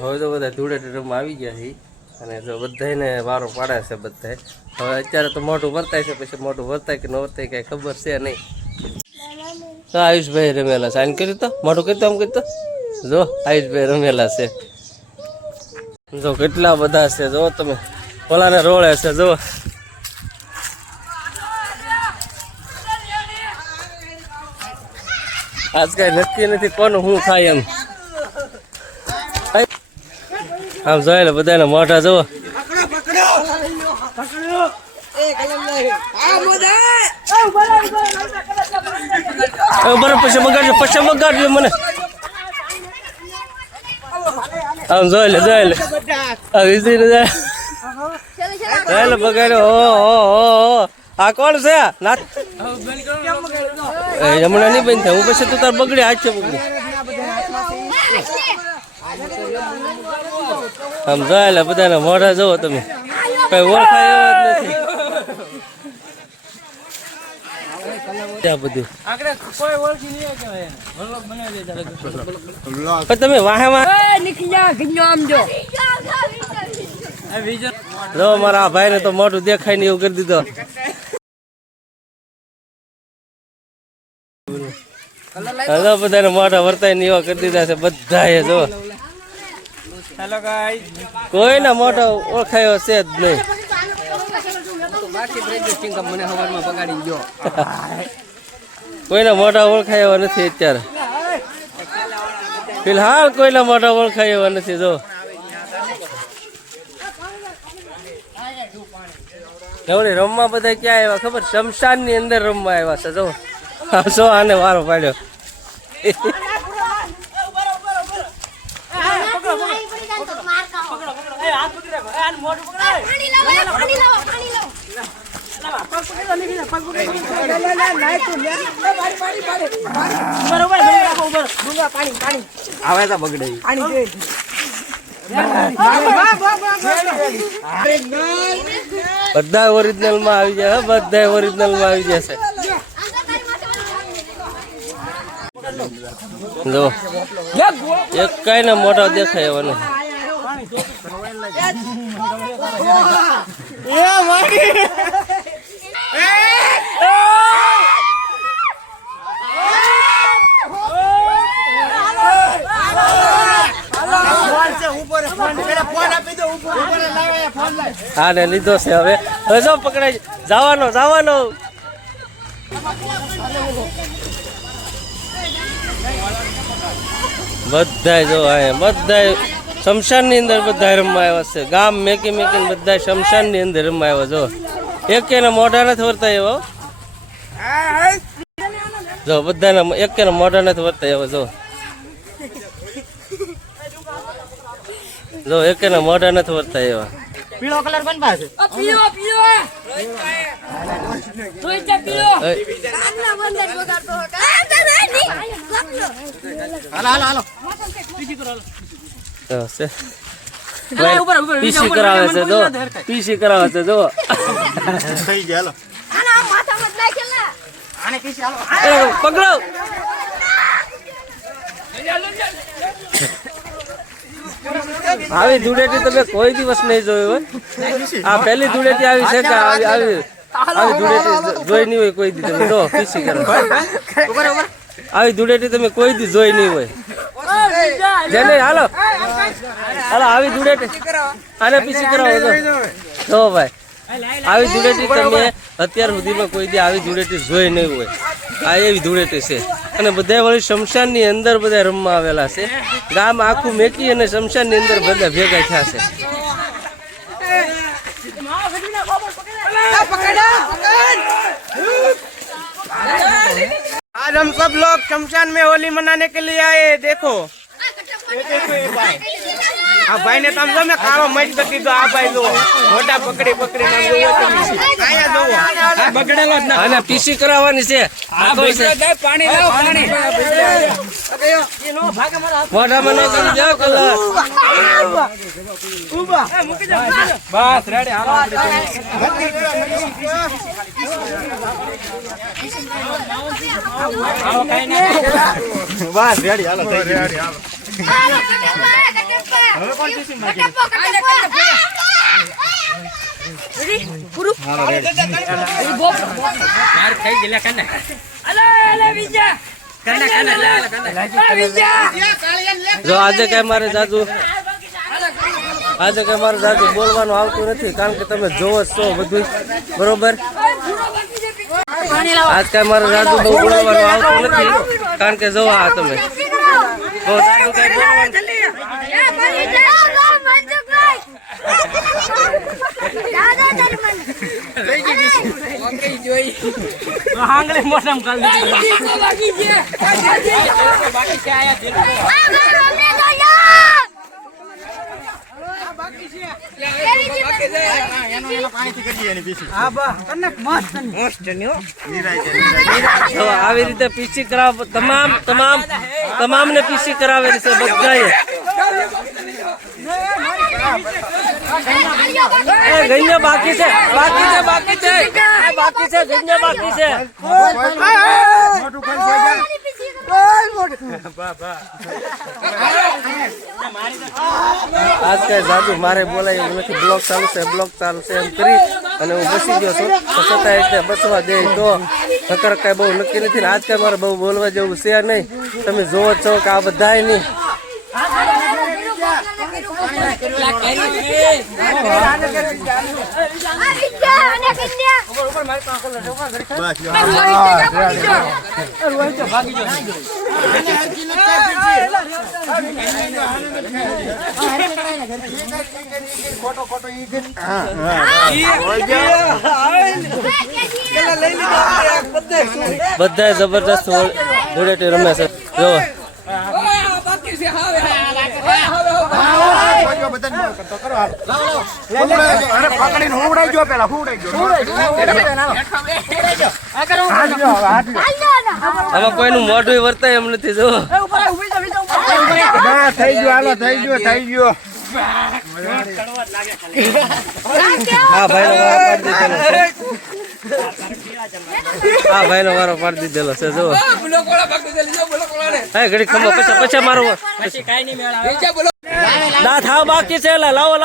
હવે તો બધા ધૂળેટી રમવા આવી ગયા છે અને જો બધાને વારો પાડે છે બધા. હવે અત્યારે તો મોઢું વર્તાય છે, પછી મોઢું વર્તાય કે ન વર્તાય કઈ ખબર છે નહીં. તો આયુષભાઈ રમેલા સાઈન કર્યું તો મોઢું કર્યું આમ કર્યું તો જો આયુષભાઈ રમેલા છે. જો કેટલા બધા છે જો તમે ઓલાને રોળે છે જો. આજ કઈ નક્કી નથી કોનું શું થાય એમ. આમ જોઈ લે બધાને મોઢા જુઓ. બરાબર પછી બગાડજો મને. આમ જોઈ લે જોઈ લે બગાડ્યો. હો આ કોણ છે? હમણાં નહીં બંધ થાય હું પછી તું તાર બગડી હાથ છે બગડી. આમ જોયેલા બધાને મોઢા જુઓ તમે કઈ ઓળખાય એવા જ નથી. તમે વાહે જો મારા ભાઈ ને તો મોઢું દેખાય ને એવું કરી દીધો. હલો બધાને મોઢા વર્તાય ને એવા કરી દીધા છે બધા. જો કોઈના મોઢા ઓળખાયો છે જ નહીં. કોઈના મોઢા ઓળખાય એવા નથી અત્યારે ફિલહાલ. કોઈના મોઢા ઓળખાય એવા નથી. જો રમવા બધા ક્યાં આવ્યા ખબર? શમશાન ની અંદર રમવા આવ્યા છે. જો જો આને વારો પાડ્યો. બધા ઓરિજિનલ માં આવી જાય. બધા ઓરિજિનલ માં આવી જશે. જો એક કઈ ને મોઢા દેખાય એવા નથી. હા ને લીધો છે. હવે હવે જો પકડાય જવાનો જવાનો. બધા જો બધા શમશાન ની અંદર બધા રમવા આવ્યા છે. ગામ મેકી મેકીને બધા શમશાન ની અંદર રમવા આવ્યા. જો એક એના મોઢા નથી વર્તા એવા. જો બધાને એક એના મોઢા નથી વર્તા એવા. જો એક એના મોઢા નથી વર્તા એવા. પીળો કલર પણ પાસે પીળો પીળો તોય તે પીળો કાગલા બંદર બગાડતો હાલો હાલો હાલો પીસી કરો. પીસી કરાવે છે. જો પીસી કરાવે છે. જો થઈ ગયા. હાલો આના માથામાં નાખેલ ને આને પીસી. હાલો પકડો. આવી ધૂળેટી તમે કોઈ દિવસ નહીં જોઈ હોય. આ પહેલી ધૂળેટી આવી છે કે આવી ધૂળેટી જોઈ નહીં હોય કોઈ દી તમે. જો પીસી કરો. આવી ધૂળેટી તમે કોઈ દી જોઈ નહીં હોય. જેને હાલો હાલો આવી ધૂળેટી આને પીસી કરાવો. જો ભાઈ આવી ધૂળેટી તમે અત્યાર સુધીમાં કોઈ દી આવી ધૂળેટી જોઈ નહીં હોય. આ એવી ધૂળેટી છે. અને બધા વળી શમશાન ની અંદર બધા રમવા આવેલા છે. ગામ આખું મેકી અને શમશાન ની અંદર બધા ભેગા થયા છે. आज हम सब लोग शमशान में होली मनाने के लिए आए. देखो આ ભાઈ ને તમે તમે કાળો મજ કરી દીધો. આ ભાઈ જો મોટા પકડી પકડી બગડેલો જ ના. અને પીસી કરાવવાની છે. આ ભાઈ પાણી લાવો પાણી મોઢામાં ન કરી જાવ કલર. બસ રેડી. હાલો બસ રેડી. હાલો રેડી. હાલો જો આજે કઈ મારે જાજુ બોલવાનું આવતું નથી, કારણ કે તમે જોવો છો બધું બરોબર. આજ કઈ મારે જાજુ બહુ બોલવાનું આવતું નથી, કારણ કે જોવો આ તમે બહુ જાજુ કઈ બોલવાનું તો આવી રીતે પીસી કરાવ તમામ ને પીસી કરાવેલી છે બધાએ. ગઈને બાકી છે ગઈને બાકી છે. આજ કઈ જાદુ મારે બોલાય એવું નથી. બ્લોક ચાલુ છે એમ કરી અને હું બસી ગયો છું, તો છતાં એટલે બસવા દે તો નકર કઈ બહુ નક્કી નથી. આજ કઈ મારે બહુ બોલવા જેવું છે નહીં. તમે જોવો છો કે આ બધાય નહીં બધા જબરદસ્ત ધૂળેટી રમે છે. જો આમાં કોઈનું મોઢું વર્તાય એમ નથી. જો થઈ ગયો હા ભાઈનો વારો પાડી દીધેલો છે. જો હા ઘડી ખમો પછી મારો દાંત હાવ બાકી છે. લાવો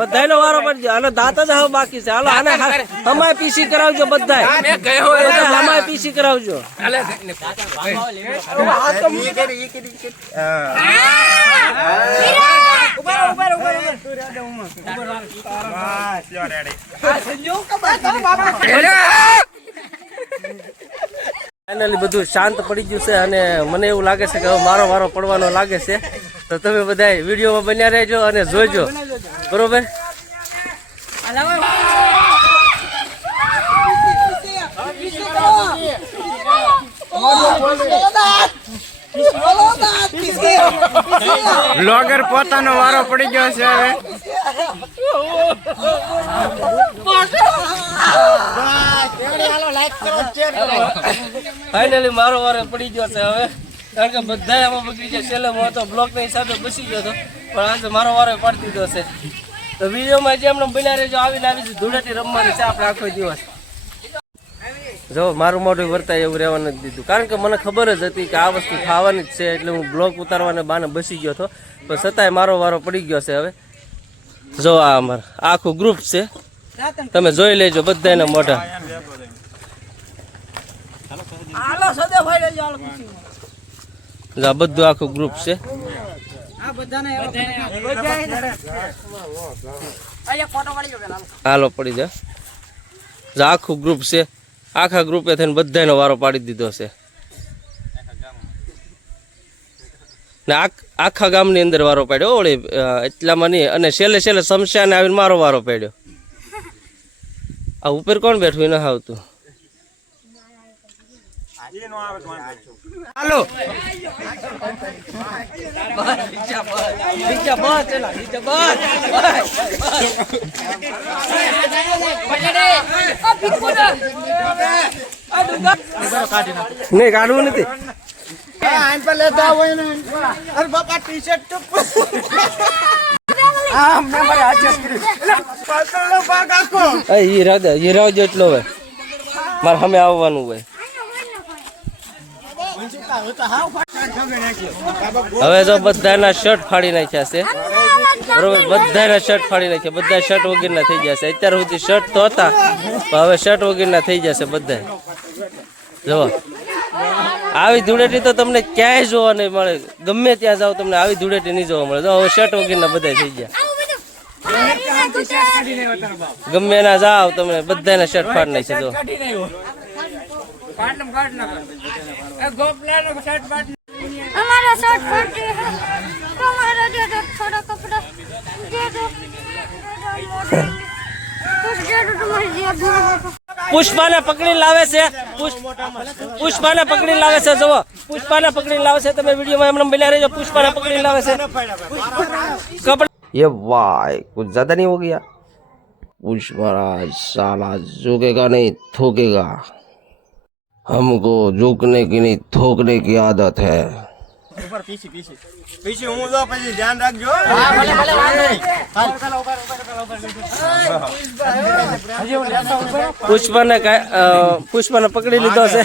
બધાનો વારો પડી ગયો. અને દાંત જ હાવ બાકી છે. હાલો આને હમાય પીસી કરાવજો. બધા હમાય પીસી કરાવજો. ફાઇનલી બધું શાંત પડી ગયું છે અને મને એવું લાગે છે કે હવે મારો વારો પડવાનો લાગે છે. તો તમે બધા વિડીયોમાં બન્યા રહેજો અને જોઈજો બરોબર. બ્લોગર પોતાનો વારો પડી ગયો છે હવે. ફાઇનલી મારો વારો પડી ગયો છે હવે, કારણ કે બધા આમાં બગડી ગયા. છેલ્લે હું તો બ્લોક ના હિસાબે બસી ગયો હતો, પણ આજે મારો વારો પાડી દીધો છે. તો વિડીયોમાં જે એમને બન્યા રહેજો. આવી ધૂળેટી રમવાની છે આપણે આખો દિવસ. જો મારું મોઢું વર્તાય એવું રહેવા નથી દીધું, કારણ કે મને ખબર જ હતી કે આ વસ્તુ ખાવાની જ છે. એટલે હું બ્લોક ઉતારવાને બાને બસી ગયો હતો, પણ છતાંય મારો વારો પડી ગયો છે હવે. જો આ અમારું આખું ગ્રુપ છે, તમે જોઈ લેજો બધાના મોઢા. આ બધું આખું ગ્રુપ છે. હાલો પડી જા. આખું ગ્રુપ છે. આખા ગ્રુપે થઈને બધાનો વારો પાડી દીધો છે ને આખા ગામની અંદર વારો પાડ્યો. ઓળી એટલામાં નહીં. અને છેલ્લે શમશાને આવીને મારો વારો પાડ્યો. આ ઉપર કોણ બેઠું એને આવતું. હાલો નહીં કાઢવું નથી. હીરાવજો એટલો હોય મારે સામે આવવાનું હોય. હવે જો બધાના શર્ટ ફાડી નાખ્યા છે બરોબર, બધાના શર્ટ ફાડી નાખ્યા, બધા શર્ટ વગરના થઈ જશે. અત્યાર સુધી શર્ટ તો હતા પણ હવે શર્ટ વગરના થઈ જશે બધા. જો આવી ધૂળેટી તો તમને ક્યાંય જોવા નહીં મળે, ગમે ત્યાં જાઓ તમને આવી ધૂળેટી નહીં જોવા મળે. જો હવે શર્ટ વગરના બધા થઈ ગયા, ગમે ના જાઓ તમે બધાના શર્ટ ફાડી નાખશે. જો हमारा शर्ट फट गया है, हमारा दे दो थोड़ा कपड़ा दे दो, कुछ दे दो तुम्हारी जेब में. પુષ્પાને પકડી લાવે છે, પુષ્પાને પકડી લાવે છે. જુઓ પુષ્પાને પકડી લાવે છે, તમે વિડીયોમાં એમને બન્યા રહેજો. પુષ્પાને પકડી લાવે છે કપડા. ये भाई कुछ ज्यादा नहीं हो गया. पुष्पराज साला झुकेगा नहीं थूकेगा, हमको झुकने की नहीं थूकने की आदत है. પીછી હું તો પછી ધ્યાન રાખજો. પુષ્પાને પકડી લીધો છે.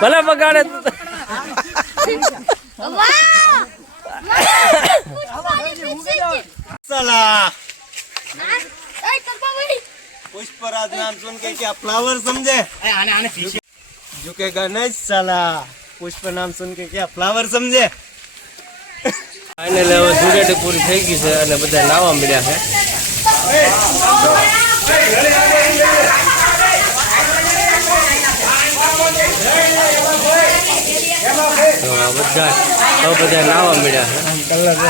ભલે બગાડે पुष्पराज नाम सुन के क्या फ्लावर समझे? झुकेगा नहीं साला. पुष्प नाम सुन के क्या फ्लावर समझे? ફાઇનલ હવે ધૂળેટી પૂરી થઈ ગઈ છે અને બધા નાવા મળ્યા છે. બધા નાવા મળ્યા છે.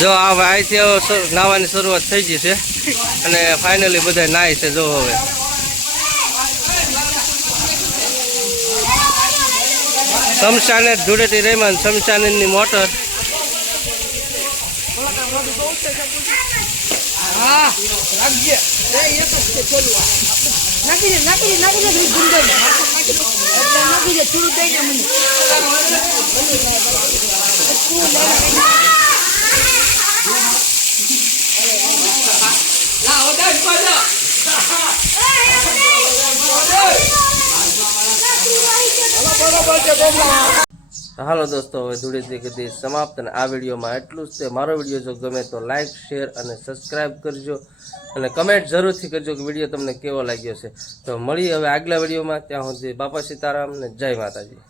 જો આ અહીંથી નાવાની શરૂઆત થઈ ગઈ છે અને ફાઇનલી બધા નાય છે. જો હવે શમશાને ધૂળેટી રહીમાં શમશાનની મોટર. હાલો દોસ્તો, હવે ધૂળેટી કદી સમાપ્ત અને આ વિડીયોમાં એટલું જ છે. મારો વિડીયો જો ગમે તો લાઈક, શેર અને સબસ્ક્રાઈબ કરજો અને કમેન્ટ જરૂરથી કરજો કે વિડીયો તમને કેવો લાગ્યો છે. તો મળીએ હવે આગલા વિડીયોમાં. ત્યાં સુધી બાપા સીતારામ ને જય માતાજી.